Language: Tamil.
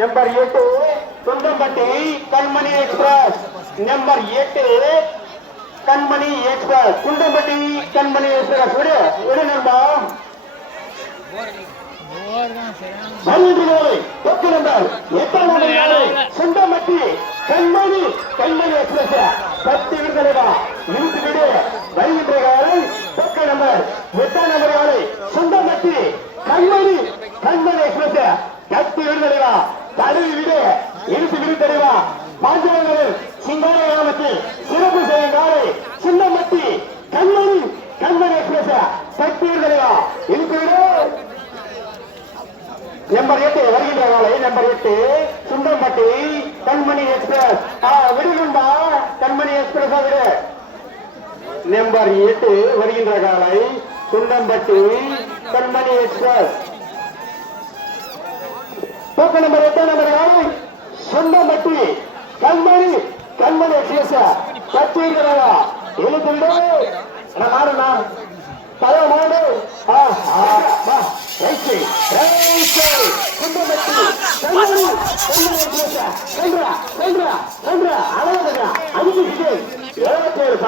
நம்பர் 8 சுந்தம்பட்டி கண்மணி எக்ஸ்பிரஸ். நம்பர் 8 கண்மணி எக்ஸ்பிரஸ். சுந்தம்பட்டி கண்மணி எக்ஸ்பிரஸ். விடு நண்பா. சுந்தம்பட்டி கண்மணி கண்மணி எக்ஸ்பிரஸ். 10 விடுதலைவா இழுத்து விடு. வருகின்ற காலை பக்க நம்பர் 8 நம்பர் காலை சுந்தம்பட்டி கண்மணி கண்மணி எக்ஸ்பிரஸ். 10 விடுதலைவா தடவி விடு. இழுத்து விடு தெளிவா. பாஞ்சவர்கள் சிங்கார கிராமத்தில் சிறப்பு செய்யும் காலை சுந்தம்பட்டி கண்மணி கண்மணி எக்ஸ்பிரஸ். 10 விடுதலைவா இழுத்து விடு. நம்பர் 8 வருகின்ற காலை நம்பர் 8 சுந்தம்பட்டி கண்மணி எக்ஸ்பிரஸ். விடுகின்றா கண்மணி எக்ஸ்பிரஸ். விடு. நம்பர் 8 வருகின்ற காலை சுந்தம்பட்டி கண்மணி எக்ஸ்பிரஸ். பக்க நம்பர் 8 நம்பர் காலை சுந்தம்பட்டி கண்மணி கண்மணி எக்ஸ்பிரஸ். 10 விடுதலைவா இழுத்து விடு. மாறுண்ணா பல மாடு. அழகா 5